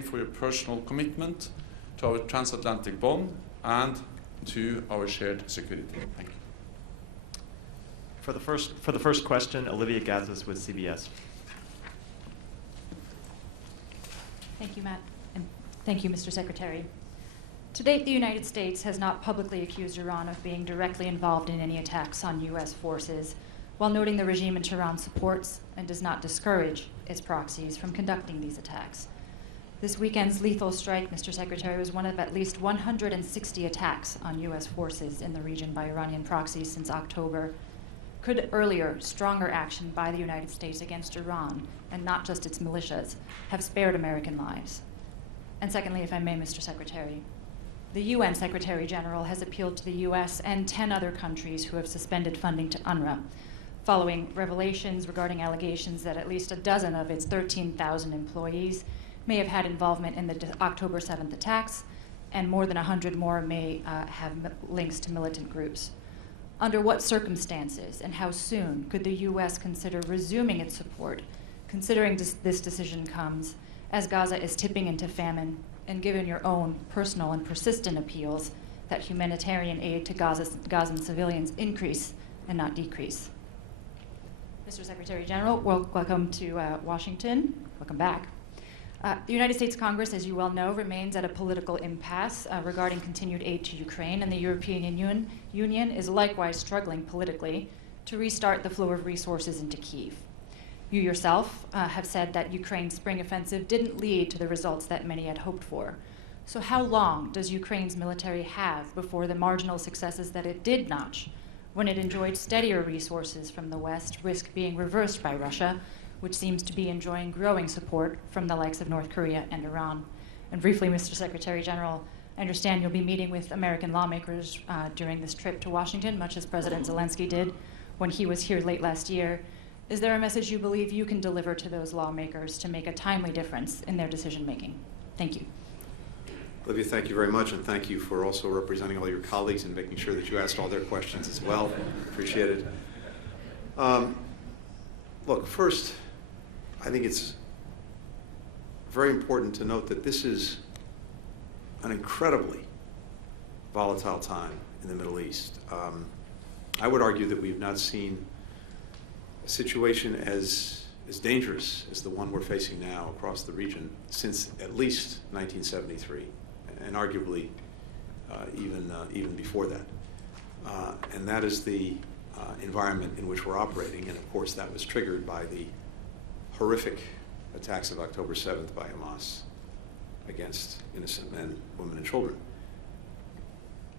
again for your personal commitment to our transatlantic bond and to our shared security. Thank you. For the first question, Olivia Gazis with CBS. Thank you, Matt, and thank you, Mr. Secretary. To date, the United States has not publicly accused Iran of being directly involved in any attacks on U.S. forces, while noting the regime in Tehran supports and does not discourage its proxies from conducting these attacks. This weekend's lethal strike, Mr. Secretary, was one of at least 160 attacks on U.S. forces in the region by Iranian proxies since October. Could earlier, stronger action by the United States against Iran, and not just its militias, have spared American lives? And secondly, if I may, Mr. Secretary, the UN Secretary General has appealed to the US and 10 other countries who have suspended funding to UNRWA, following revelations regarding allegations that at least a dozen of its 13,000 employees may have had involvement in the October 7th attacks, and more than 100 more may have links to militant groups. Under what circumstances and how soon could the US consider resuming its support, considering this decision comes as Gaza is tipping into famine, and given your own personal and persistent appeals that humanitarian aid to Gazan civilians increase and not decrease? Mr. Secretary General, welcome to Washington. Welcome back. The United States Congress, as you well know, remains at a political impasse regarding continued aid to Ukraine, and the European Union is likewise struggling politically to restart the flow of resources into Kyiv. You yourself have said that Ukraine's spring offensive didn't lead to the results that many had hoped for. So how long does Ukraine's military have before the marginal successes that it did notch, when it enjoyed steadier resources from the West, risk being reversed by Russia, which seems to be enjoying growing support from the likes of North Korea and Iran? And briefly, Mr. Secretary General, I understand you'll be meeting with American lawmakers during this trip to Washington, much as President Zelensky did when he was here late last year. Is there a message you believe you can deliver to those lawmakers to make a timely difference in their decision-making? Thank you. Olivia, thank you very much, and thank you for also representing all your colleagues and making sure that you asked all their questions as well. Appreciate it. Look, first, I think it's very important to note that this is an incredibly volatile time in the Middle East. I would argue that we've not seen a situation as dangerous as the one we're facing now across the region since at least 1973, and arguably even before that. And that is the environment in which we're operating, and of course that was triggered by the horrific attacks of October 7th by Hamas against innocent men, women, and children.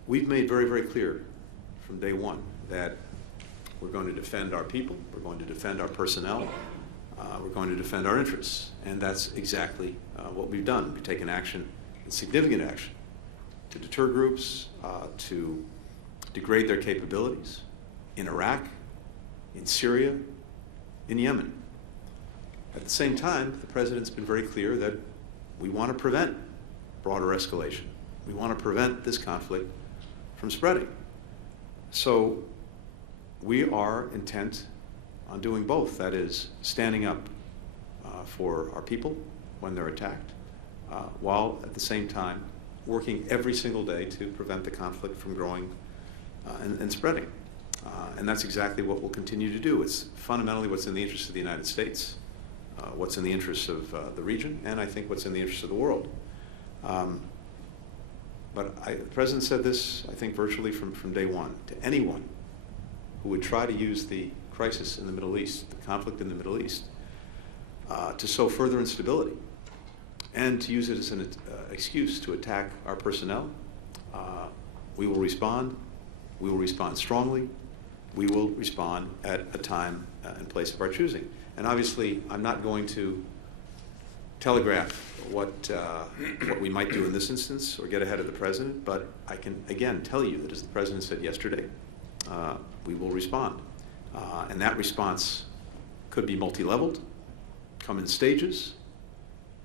We've made very, very clear from day one that we're going to defend our people, we're going to defend our personnel, we're going to defend our interests, and that's exactly what we've done. We've taken action, significant action, to deter groups, to degrade their capabilities in Iraq, in Syria, in Yemen. At the same time, the President's been very clear that we want to prevent broader escalation. We want to prevent this conflict from spreading. So we are intent on doing both. That is, standing up for our people when they're attacked, while at the same time working every single day to prevent the conflict from growing and spreading. And that's exactly what we'll continue to do. It's fundamentally what's in the interest of the United States, what's in the interests of the region, and I think what's in the interest of the world. But the President said this, I think, virtually from day one. To anyone who would try to use the crisis in the Middle East, the conflict in the Middle East, to sow further instability and to use it as an excuse to attack our personnel, we will respond. We will respond strongly. We will respond at a time and place of our choosing. And obviously, I'm not going to telegraph what we might do in this instance or get ahead of the President, but I can, again, tell you that as the President said yesterday, we will respond. And that response could be multi-leveled, come in stages,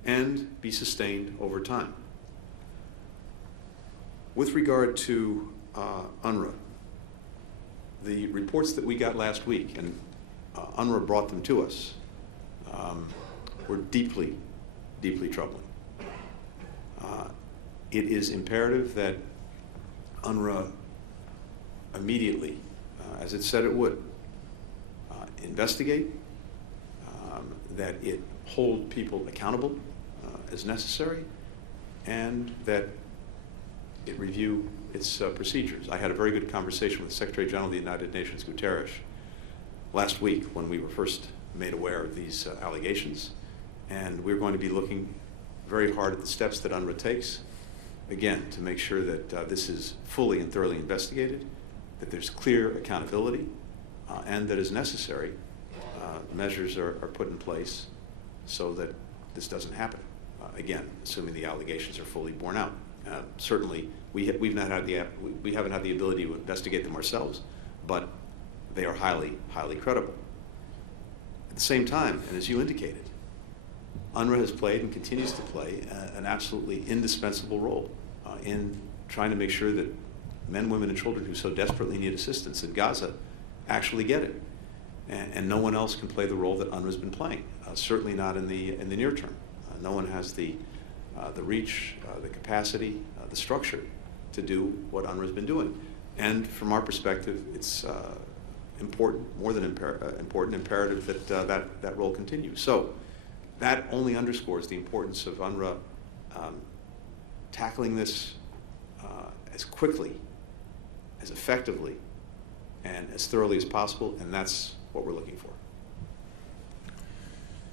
and be sustained over time. With regard to UNRWA, the reports that we got last week, and UNRWA brought them to us, were deeply, deeply troubling. It is imperative that UNRWA immediately, as it said it would, investigate, that it hold people accountable as necessary, and that it review its procedures. I had a very good conversation with the Secretary General of the United Nations, Guterres, last week when we were first made aware of these allegations, and we're going to be looking very hard at the steps that UNRWA takes, again, to make sure that this is fully and thoroughly investigated, that there's clear accountability, and that as necessary, measures are put in place so that this doesn't happen. Again, assuming the allegations are fully borne out. Certainly, we haven't had the ability to investigate them ourselves, but they are highly, highly credible. At the same time, and as you indicated, UNRWA has played and continues to play an absolutely indispensable role in trying to make sure that men, women, and children who so desperately need assistance in Gaza actually get it. And no one else can play the role that UNRWA's been playing, certainly not in the near term. No one has the reach, the capacity, the structure to do what UNRWA's been doing. And from our perspective, it's important, more than important, imperative that that role continues. So that only underscores the importance of UNRWA tackling this as quickly, as effectively, and as thoroughly as possible, and that's what we're looking for.